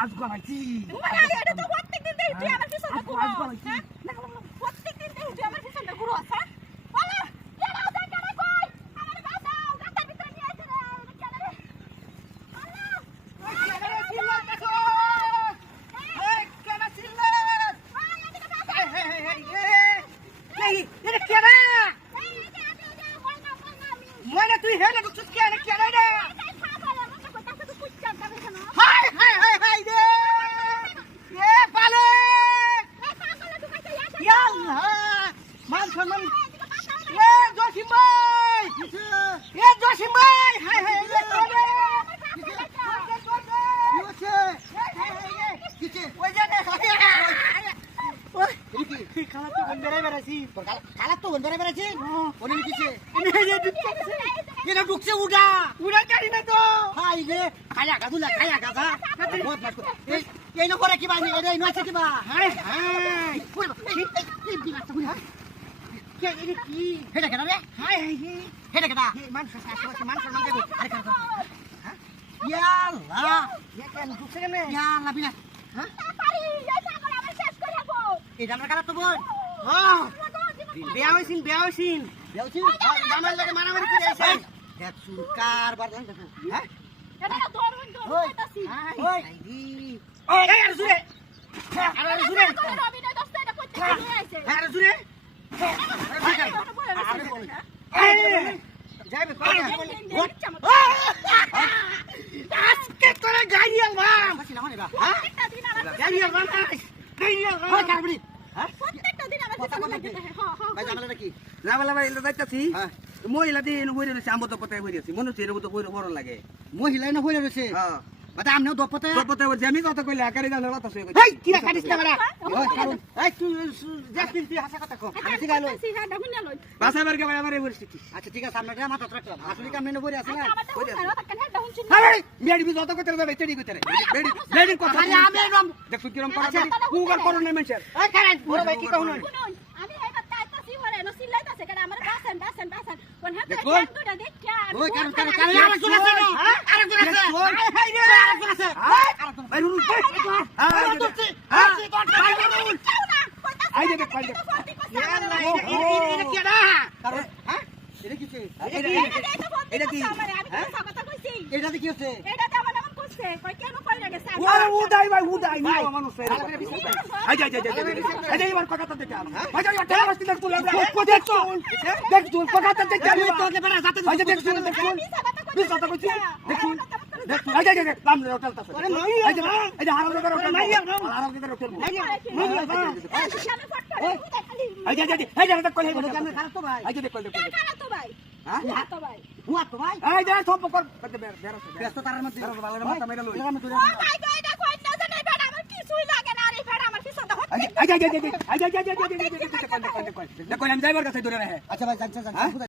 আজ গলাইছি এটা তো প্রত্যেকদিন দেই তুই আমার পিছনে ঘুরো হ্যাঁ প্রত্যেকদিন দেই তুই আমার পিছনে ঘুরো হ্যাঁ বলো কেন ওটা কেন কই আমার বাসাও গাছের ভিতরে নিয়ে আসে রে কেন রে আল্লাহ কেন রে চিল্লাস দেখো এই কেন চিল্লাস এই এটা কেন মনে তুই হেলে বুঝছিস কেন কেন রে হাই হাই হাই হাই রে এ পালে ইয়াল্লাহ মান সম্মান এ জসিম ভাই হাই হাই রে কিছে ওই জানে ওই কি খালা তো গন্ডরে বেরাছি খালা তো গন্ডরে বেরাছি ওনে কিছে এনে ঢুকছে উড়া জানি না তো হাই রে খায়া গাদুলা খায়া গাদা বহুত মাছ এই ন করে কি বানি এই নছে কি বা হাই হাই এই দিমাগটা বুঝা কে এই কি হেডা কেন রে হাই হাই হেডা কেডা মানুষ আছে মানুষ দেব আরে কাজ হ্যাঁ ইয়াল্লাহ এ কেন ঢুকছে কেন ইয়াল্লাহ বিনা হ্যাঁ পারি এই ছাগল আমার শেষ করে দেব এই জামার কালা তো বল হ্যাঁ বিয়া হইছিন জামার লাগে মারামারি করে আইছে দেখ সুরকার বারদান দেখো হ্যাঁ এটা দরুন কইতাছি ওই ওই আর জুরে আর জুরে অভিনয় দস্তে এটা করতে নিয়ে আইছে আর জুরে যাইবে আজকে তোরে গাড়ি আলবাম হ্যাঁ গাড়ি আলবাম ওই কারবড়ি হ্যাঁ প্রত্যেকটা দিন আমার পিছনে লাগে হ্যাঁ হ্যাঁ ভাই জামালা কি লাভালাভা এলো যাইতাছি মহিলা দিয়ে এনে বইরে রয়েছে আম্বত পতায় বইরে আছে মনে হচ্ছে এর মতো বড় লাগে মহিলা না হইরে রইছে হ্যাঁ বাটা আমনেও দপতে পতায় বলছি আমি কথা কইলে আকারে জানার কথা শুয়ে এই কি না কাটিস না বড়া ওই কারণ এই তুই জাস্টিন তুই হাসা কথা কো আমি ঠিক আলো সিহা ডাহুন না লই বাসাবার কে আমার এই পরিস্থিতি আচ্ছা ঠিক আছে সামনে মাথা রাখলাম আসলে কি আমনে বইরে আছে না আরে মেডি বি যত কথা হবে তেড়ি কইতে রে মেডি কথা আরে আমি রম দেখো কিরম করা যায় গুগল করো না মেনশন এই কারেন বড় ভাই কি কহুন আমি এবার তাইতাছি হরে ন সিলাইতাছে কেন আমার বাসন কোন হাতে দেখুন। দুটা দেখা ওই কারণ আরে কোন আছে আরে কোন আছে হাই রে আরে কোন আছে ভাই রুল আরে তুই ভাই রুল আই দে দেখ পাইলে এটা কি না কারণ হ্যাঁ এটা কি এটা কি আমি তো কথা কইছি এটাতে কি হচ্ছে এটাতে আমার নাম কইছে কই কেন কই লাগে স্যার ওরে উদাই ভাই উদাই নিও মানুষ আই যাই আই যাই এবার কথা দেখে আনো ভাই যাই টেলা বস্তি দেখ তুই দেখ তুই কথা দেখে আমি তোকে বড় যাতে আই দেখ তুই তুই কথা কইছি দেখ আই যাই নাম রে হোটেল তা আরে নই এই যে হারাম জায়গার হোটেল হারাম জায়গার হোটেল আই যাই দেখ কই আমি খারাপ তো ভাই আই যাই দেখ কই খারাপ তো ভাই হ্যাঁ তো ভাই হুয়া তো ভাই আই যাই সব কর বেরোছে ব্যস্ত তার মধ্যে ভালো মাথা মেরা লই আমি তুই ও ভাই কই এটা কই না জানি বেড়া আমার কিছুই লাগে না রে বেড়া আমার পিছনটা হচ্ছে আই যাই দেখো আমি যাইবার কাছে দূরে রাখে আচ্ছা ভাই জানছ